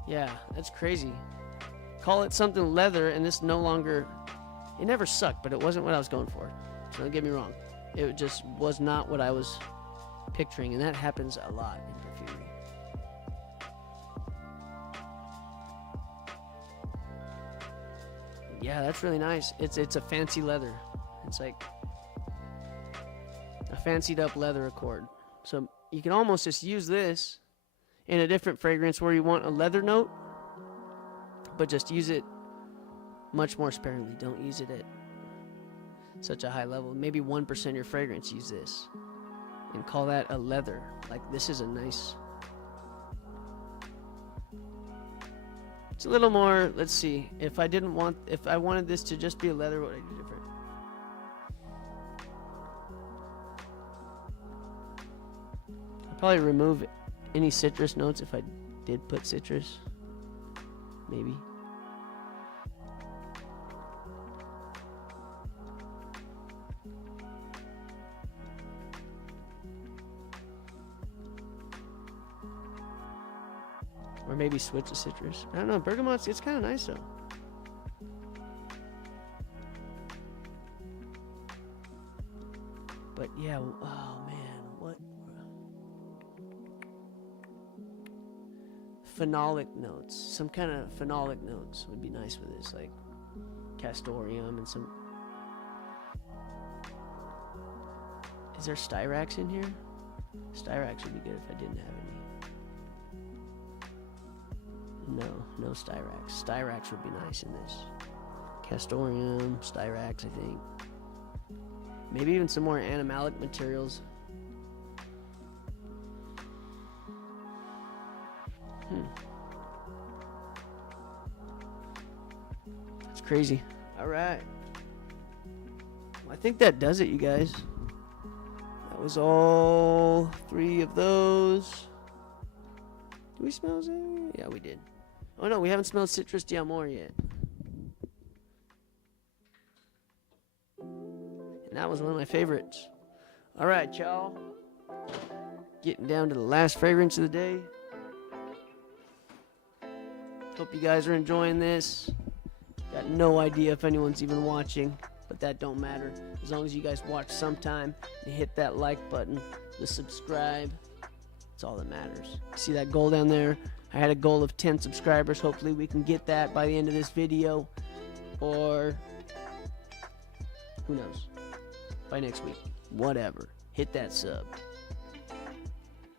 Yeah, that's crazy. Call it something leather, and this no longer... It never sucked, but it wasn't what I was going for. So don't get me wrong. It just was not what I was picturing, and that happens a lot in perfumery. Yeah, that's really nice. It's a fancy leather. It's like a fancied up leather accord. So you can almost just use this in a different fragrance where you want a leather note, but just use it much more sparingly. Don't use it at such a high level. Maybe 1% of your fragrance, use this and call that a leather. Like, this is a nice... It's a little more, let's see, if I wanted this to just be a leather, what would I do different? I'd probably remove any citrus notes if I did put citrus. Maybe. Or maybe switch to citrus. I don't know. Bergamot's, it's kind of nice though. But yeah, oh man, what? Phenolic notes. Some kind of phenolic notes would be nice with this, like castoreum and some... Is there Styrax in here? Styrax would be good if I didn't have any. No Styrax. Styrax would be nice in this. Castoreum, Styrax, I think. Maybe even some more animalic materials. That's crazy. Alright. Well, I think that does it, you guys. That was all 3 of those. Did we smell it? Yeah, we did. Oh no, we haven't smelled Citrus d'Amour yet. And that was one of my favorites. Alright, y'all. Getting down to the last fragrance of the day. Hope you guys are enjoying this. Got no idea if anyone's even watching, but that don't matter. As long as you guys watch sometime and hit that like button, the subscribe. That's all that matters. See that goal down there? I had a goal of 10 subscribers. Hopefully we can get that by the end of this video. Or, who knows, by next week. Whatever. Hit that sub.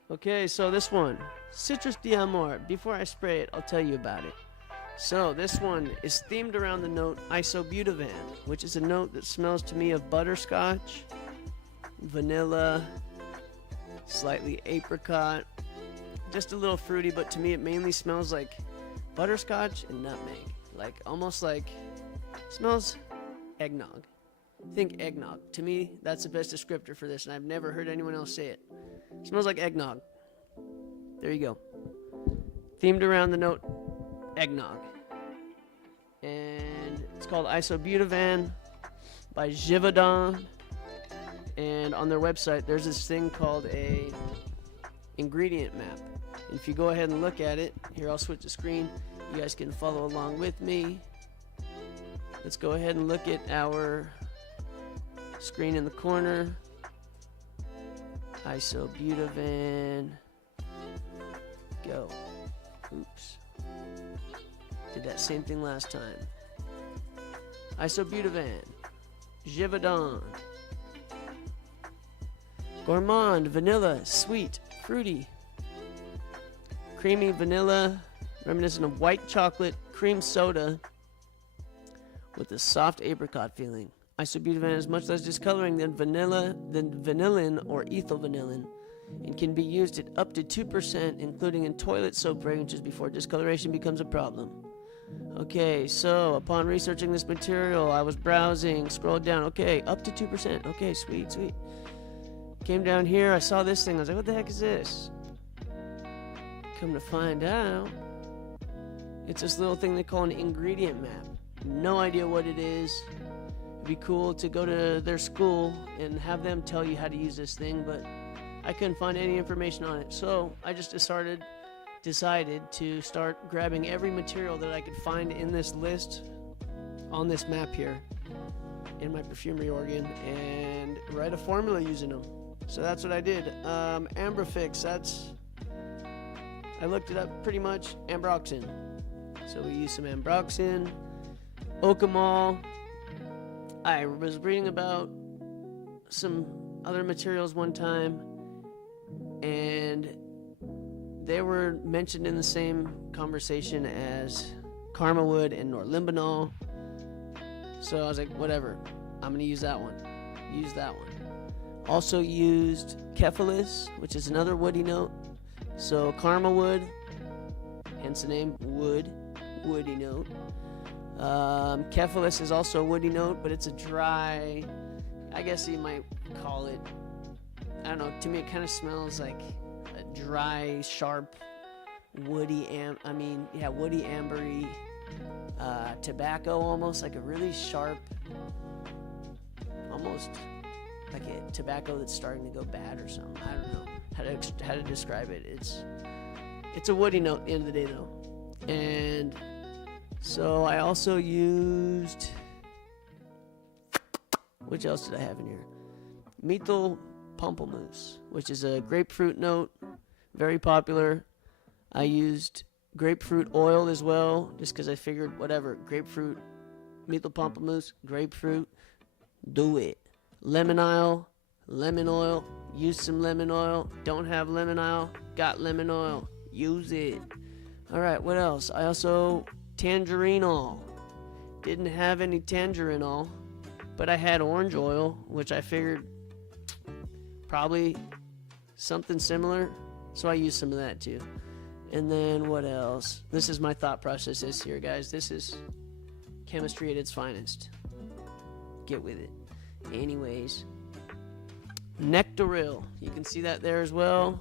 Okay, so this one, Citrus d'Amour. Before I spray it, I'll tell you about it. So this one is themed around the note Isobutavan, which is a note that smells to me of butterscotch, vanilla, slightly apricot, just a little fruity, but to me it mainly smells like butterscotch and nutmeg. Like, almost like, smells eggnog. Think eggnog. To me, that's the best descriptor for this, and I've never heard anyone else say it. Smells like eggnog. There you go. Themed around the note eggnog. And it's called Isobutavan by Givaudan. And on their website, there's this thing called a ingredient map. And if you go ahead and look at it, here I'll switch the screen. You guys can follow along with me. Let's go ahead and look at our screen in the corner. Isobutavan. Go. Oops. Did that same thing last time. Isobutavan. Givaudan. Gourmand, vanilla, sweet, fruity. Creamy vanilla, reminiscent of white chocolate, cream soda, with a soft apricot feeling. Isobutavan is much less discoloring than vanillin or ethyl vanillin, and can be used at up to 2%, including in toilet soap fragrances before discoloration becomes a problem. Okay, so upon researching this material, I was browsing, scrolled down. Okay, up to 2%. Okay, sweet, sweet. Came down here, I saw this thing. I was like, what the heck is this? Come to find out, it's this little thing they call an ingredient map. No idea what it is. It'd be cool to go to their school and have them tell you how to use this thing, but I couldn't find any information on it. So I just decided to start grabbing every material that I could find in this list on this map here in my perfumery organ and write a formula using them. So that's what I did. Ambrofix, I looked it up pretty much, ambroxan. So we use some ambroxan, Ocamol. I was reading about some other materials one time, and they were mentioned in the same conversation as Karma Wood and Norlimbinol. So I was like, whatever, I'm gonna use that one. Use that one. Also used Cephalus, which is another woody note. So Karma Wood, hence the name wood, woody note. Cephalus is also a woody note, but it's a dry, I guess you might call it, I don't know, to me it kind of smells like a dry, sharp, woody, woody ambery tobacco, almost like a really sharp, almost like a tobacco that's starting to go bad or something. I don't know how to describe it. It's a woody note at the end of the day though. And so I also used, which else did I have in here? Methyl pamplemousse, which is a grapefruit note, very popular. I used grapefruit oil as well, just because I figured whatever, grapefruit, methyl pamplemousse, grapefruit, do it. Lemon oil, use some lemon oil. Don't have lemon oil, got lemon oil, use it. Alright, what else? I also, tangerinol. Didn't have any tangerinol, but I had orange oil, which I figured probably something similar, so I used some of that too. And then what else? This is my thought process here, guys. This is chemistry at its finest. Get with it. Anyways, Nectaril. You can see that there as well,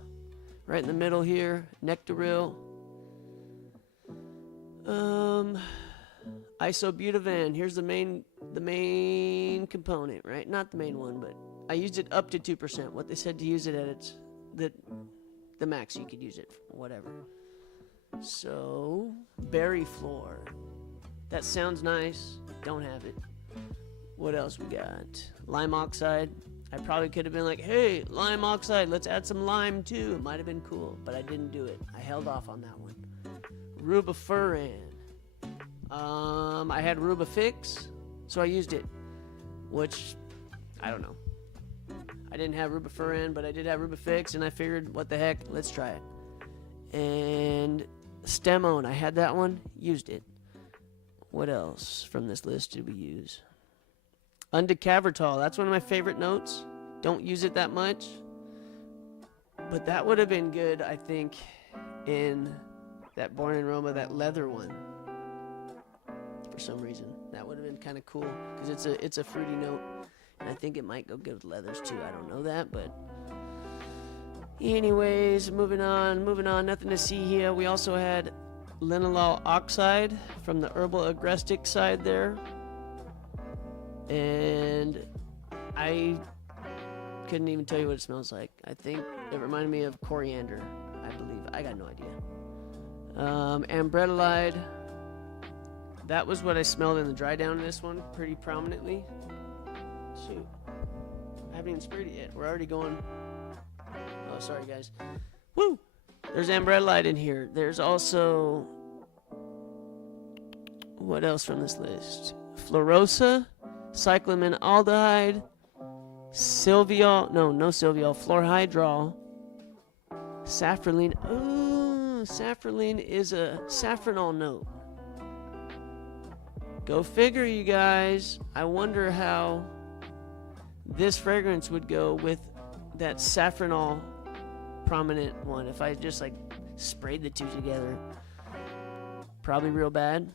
right in the middle here. Nectaril. Isobutavan. Here's the main component, right? Not the main one, but I used it up to 2%. What they said to use it at its the max you could use it for, whatever. So, berry floor. That sounds nice. Don't have it. What else we got? Lime oxide. I probably could have been like, hey, lime oxide, let's add some lime too. It might have been cool, but I didn't do it. I held off on that one. Rubifuran. I had Rubifix, so I used it, which, I don't know. I didn't have Rubifuran, but I did have Rubifix, and I figured, what the heck, let's try it. And Stemone, I had that one, used it. What else from this list did we use? Undecavertol, that's one of my favorite notes. Don't use it that much. But that would have been good, I think, in that Born in Roma, that leather one. For some reason. That would have been kind of cool, because it's a fruity note. And I think it might go good with leathers too. I don't know that, but anyways, moving on, nothing to see here. We also had linalool oxide from the herbal agrestic side there. And I couldn't even tell you what it smells like. I think it reminded me of coriander, I believe. I got no idea. Ambretolide. That was what I smelled in the dry down in this one pretty prominently. Shoot. I haven't even sprayed it yet. We're already going. Oh, sorry, guys. Woo! There's ambretolide in here. There's also... what else from this list? Fluorosa, cyclaminaldehyde, Sylviol... no Sylviol. Florhydrol, safraline. Ooh, safraline is a saffronol note. Go figure, you guys. I wonder how this fragrance would go with that saffronol prominent one. If I just like sprayed the two together, probably real bad.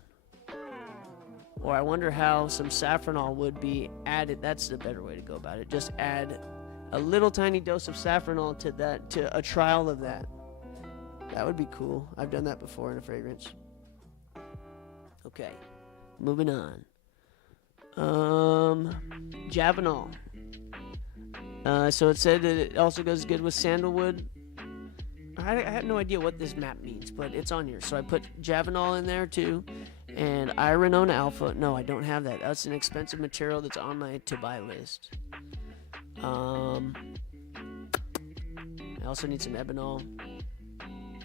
Or I wonder how some saffronol would be added. That's the better way to go about it. Just add a little tiny dose of saffronol to a trial of that. That would be cool. I've done that before in a fragrance. Okay, moving on. Javanol. So it said that it also goes good with sandalwood. I had no idea what this map means, but it's on here. So I put Javanol in there too, and Ironone Alpha. No, I don't have that. That's an expensive material that's on my to-buy list. I also need some Ebanol.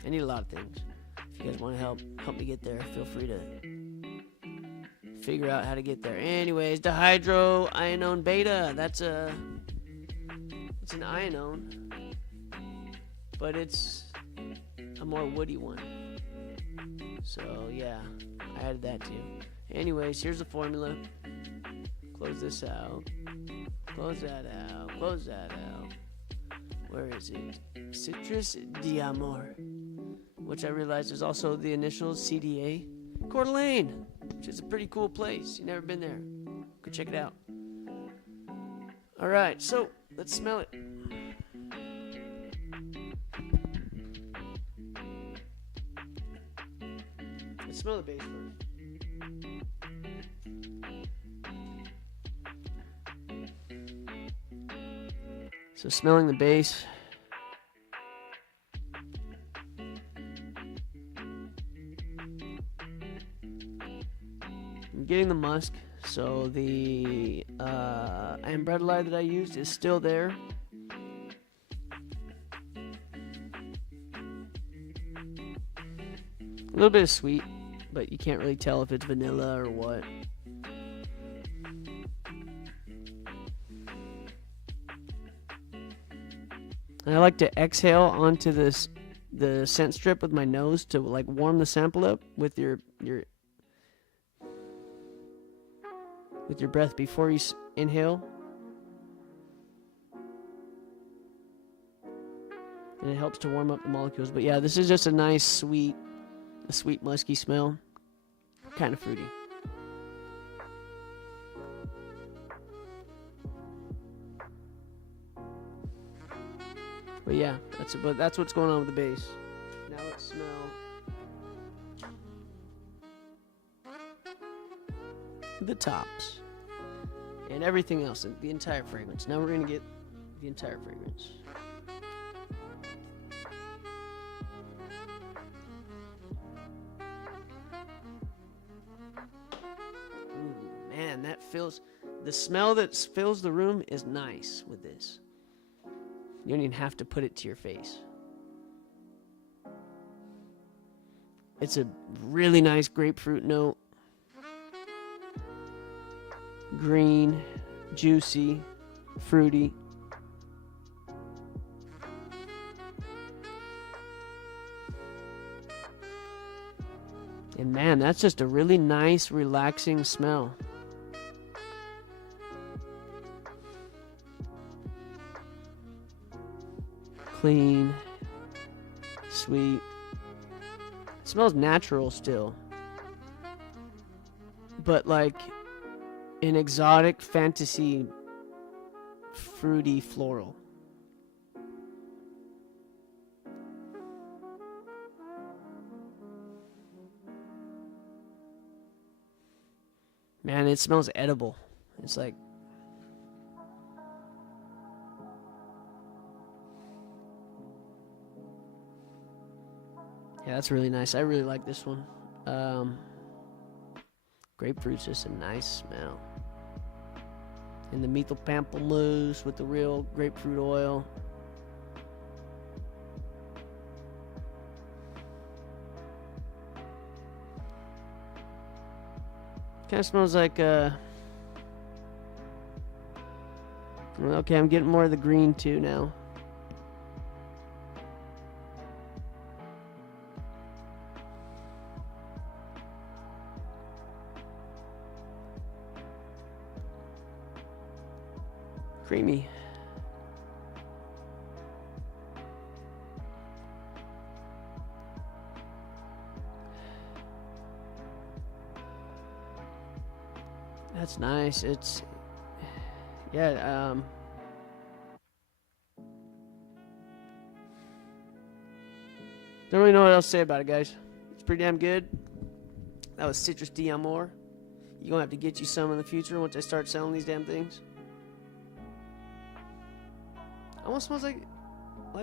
I need a lot of things. If you guys want to help me get there, feel free to figure out how to get there. Anyways, dihydroianone beta. It's an Ianone, but it's a more woody one. So yeah, I added that too. Anyways, here's the formula. Close this out. Close that out. Close that out. Where is it? Citrus d'Amore, which I realized is also the initials CDA. Coeur d'Alene, which is a pretty cool place. You've never been there, go check it out. All right, so let's smell it. Let's smell the base first. So smelling the base. I'm getting the musk. So the ambredolite that I used is still there. A little bit of sweet, but you can't really tell if it's vanilla or what. And I like to exhale onto the scent strip with my nose to like warm the sample up with your breath before you inhale. And it helps to warm up the molecules. But yeah, this is just a nice sweet musky smell. Kind of fruity. But yeah, that's what's going on with the base. Now let's smell the tops and everything else, the entire fragrance. Now we're gonna get the entire fragrance. Ooh, man, the smell that fills the room is nice with this. You don't even have to put it to your face. It's a really nice grapefruit note. Green, juicy, fruity. And man, that's just a really nice, relaxing smell. Clean, sweet. It smells natural still, but like an exotic fantasy fruity floral. Man, it smells edible. It's like yeah, that's really nice. I really like this one. Grapefruit's just a nice smell. And the methyl pamplemousse with the real grapefruit oil. Kind of smells like okay, I'm getting more of the green too now. Creamy. That's nice. It's, yeah, don't really know what else to say about it, guys. It's pretty damn good. That was Citrus d'Amour. You're gonna have to get you some in the future once I start selling these damn things. Almost smells like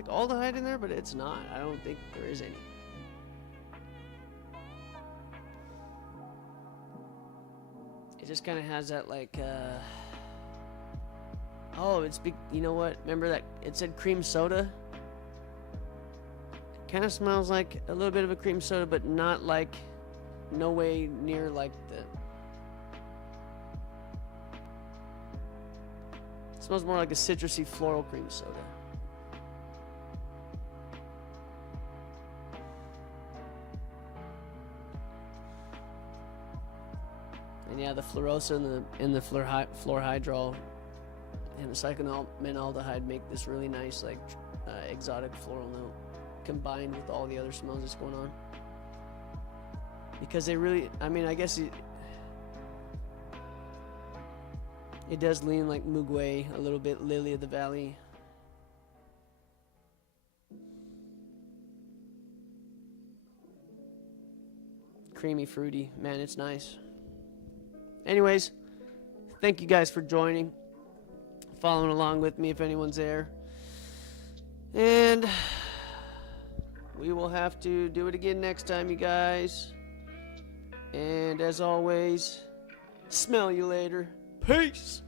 aldehyde in there, but it's not. I don't think there is any. It just kind of has that like, oh, it's big. You know what? Remember that it said cream soda? It kind of smells like a little bit of a cream soda, but not like, no way near like the. It smells more like a citrusy floral cream soda. And yeah, the fluorosa and the fluorhydrol and the cyclamenaldehyde make this really nice, like, exotic floral note combined with all the other smells that's going on. Because they really, I mean, I guess it does lean like Mugway a little bit, Lily of the Valley. Creamy, fruity. Man, it's nice. Anyways, thank you guys for joining, following along with me if anyone's there. And we will have to do it again next time, you guys. And as always, smell you later. Peace.